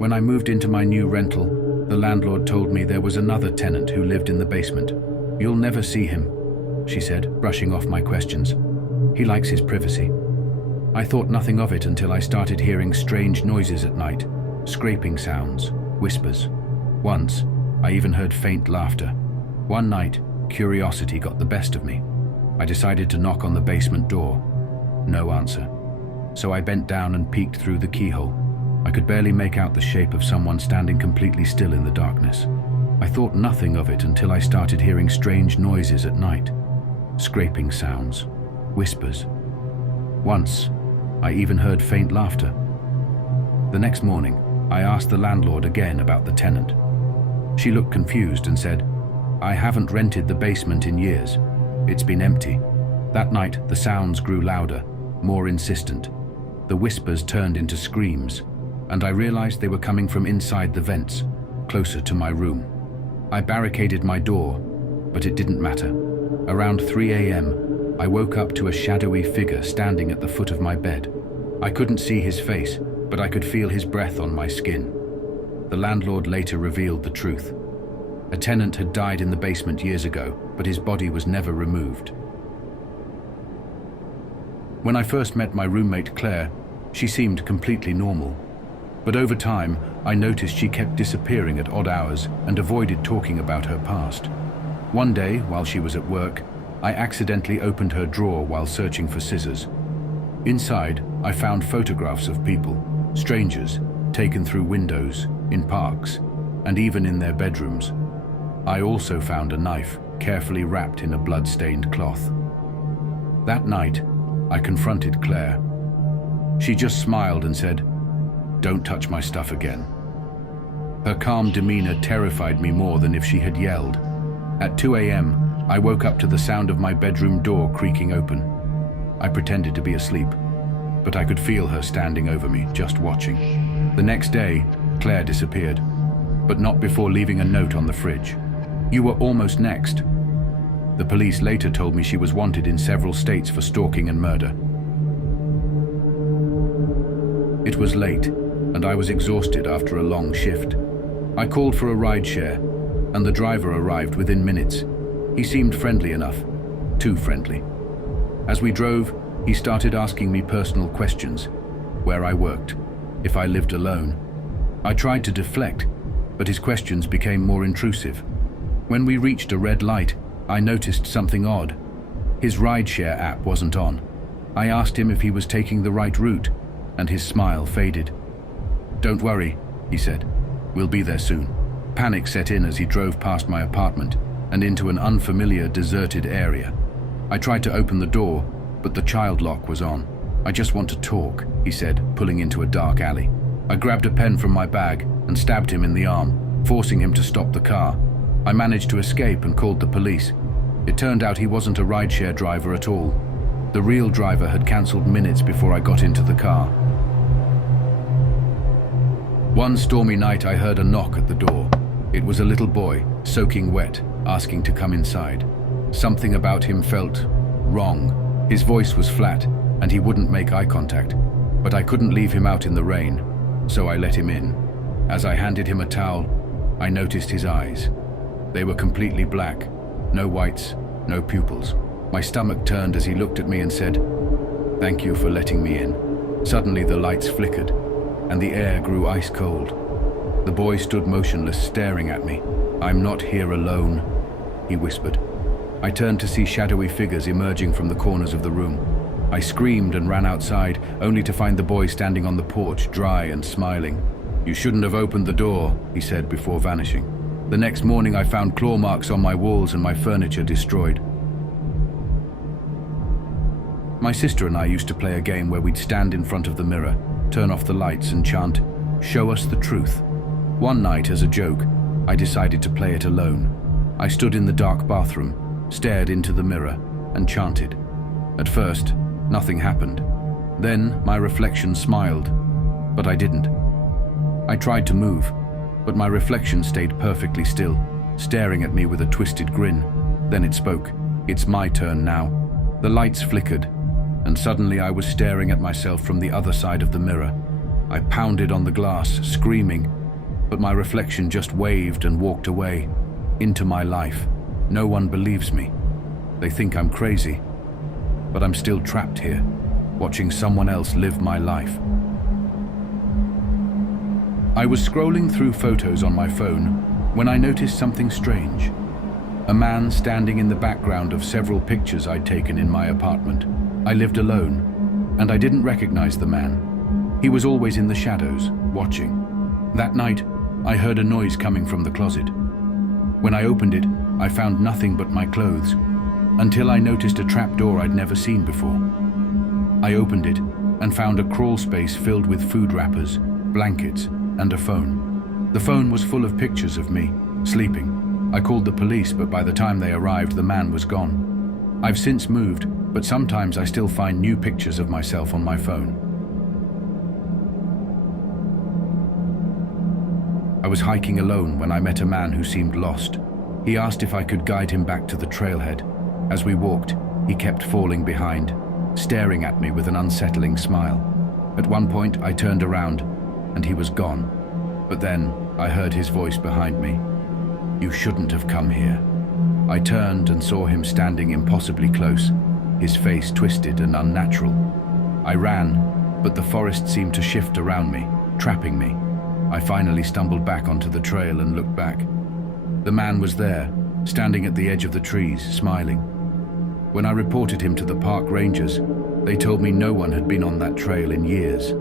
When I moved into my new rental, the landlord told me there was another tenant who lived in the basement. "You'll never see him," she said, brushing off my questions. "He likes his privacy." I thought nothing of it until I started hearing strange noises at night, scraping sounds, whispers. Once, I even heard faint laughter. One night, curiosity got the best of me. I decided to knock on the basement door. No answer. So I bent down and peeked through the keyhole. I could barely make out the shape of someone standing completely still in the darkness. I thought nothing of it until I started hearing strange noises at night, scraping sounds, whispers. Once, I even heard faint laughter. The next morning, I asked the landlord again about the tenant. She looked confused and said, "I haven't rented the basement in years. It's been empty." That night, the sounds grew louder, more insistent. The whispers turned into screams, and I realized they were coming from inside the vents, closer to my room. I barricaded my door, but it didn't matter. Around 3 a.m., I woke up to a shadowy figure standing at the foot of my bed. I couldn't see his face, but I could feel his breath on my skin. The landlord later revealed the truth. A tenant had died in the basement years ago, but his body was never removed. When I first met my roommate Claire, she seemed completely normal. But over time, I noticed she kept disappearing at odd hours and avoided talking about her past. One day, while she was at work, I accidentally opened her drawer while searching for scissors. Inside, I found photographs of people, strangers, taken through windows, in parks, and even in their bedrooms. I also found a knife, carefully wrapped in a blood-stained cloth. That night, I confronted Claire. She just smiled and said, "Don't touch my stuff again." Her calm demeanor terrified me more than if she had yelled. At 2 a.m., I woke up to the sound of my bedroom door creaking open. I pretended to be asleep, but I could feel her standing over me, just watching. The next day, Claire disappeared, but not before leaving a note on the fridge. "You were almost next." The police later told me she was wanted in several states for stalking and murder. It was late, and I was exhausted after a long shift. I called for a rideshare, and the driver arrived within minutes. He seemed friendly enough, too friendly. As we drove, he started asking me personal questions, where I worked, if I lived alone. I tried to deflect, but his questions became more intrusive. When we reached a red light, I noticed something odd. His rideshare app wasn't on. I asked him if he was taking the right route, and his smile faded. "Don't worry," he said. "We'll be there soon." Panic set in as he drove past my apartment and into an unfamiliar, deserted area. I tried to open the door, but the child lock was on. "I just want to talk," he said, pulling into a dark alley. I grabbed a pen from my bag and stabbed him in the arm, forcing him to stop the car. I managed to escape and called the police. It turned out he wasn't a rideshare driver at all. The real driver had cancelled minutes before I got into the car. One stormy night, I heard a knock at the door. It was a little boy, soaking wet, asking to come inside. Something about him felt wrong. His voice was flat, and he wouldn't make eye contact. But I couldn't leave him out in the rain, so I let him in. As I handed him a towel, I noticed his eyes. They were completely black, no whites, no pupils. My stomach turned as he looked at me and said, "Thank you for letting me in." Suddenly the lights flickered, and the air grew ice cold. The boy stood motionless, staring at me. "I'm not here alone," he whispered. I turned to see shadowy figures emerging from the corners of the room. I screamed and ran outside, only to find the boy standing on the porch, dry and smiling. "You shouldn't have opened the door," he said before vanishing. The next morning I found claw marks on my walls and my furniture destroyed. My sister and I used to play a game where we'd stand in front of the mirror, turn off the lights and chant, "Show us the truth." One night, as a joke, I decided to play it alone. I stood in the dark bathroom, stared into the mirror, and chanted. At first, nothing happened. Then my reflection smiled, but I didn't. I tried to move, but my reflection stayed perfectly still, staring at me with a twisted grin. Then it spoke. "It's my turn now." The lights flickered, and suddenly I was staring at myself from the other side of the mirror. I pounded on the glass, screaming, but my reflection just waved and walked away, into my life. No one believes me. They think I'm crazy, but I'm still trapped here, watching someone else live my life. I was scrolling through photos on my phone when I noticed something strange. A man standing in the background of several pictures I'd taken in my apartment. I lived alone, and I didn't recognize the man. He was always in the shadows, watching. That night, I heard a noise coming from the closet. When I opened it, I found nothing but my clothes, until I noticed a trapdoor I'd never seen before. I opened it and found a crawl space filled with food wrappers, blankets, and a phone. The phone was full of pictures of me, sleeping. I called the police, but by the time they arrived, the man was gone. I've since moved, but sometimes I still find new pictures of myself on my phone. I was hiking alone when I met a man who seemed lost. He asked if I could guide him back to the trailhead. As we walked, he kept falling behind, staring at me with an unsettling smile. At one point, I turned around, and he was gone. But then, I heard his voice behind me. "You shouldn't have come here." I turned and saw him standing impossibly close, his face twisted and unnatural. I ran, but the forest seemed to shift around me, trapping me. I finally stumbled back onto the trail and looked back. The man was there, standing at the edge of the trees, smiling. When I reported him to the park rangers, they told me no one had been on that trail in years.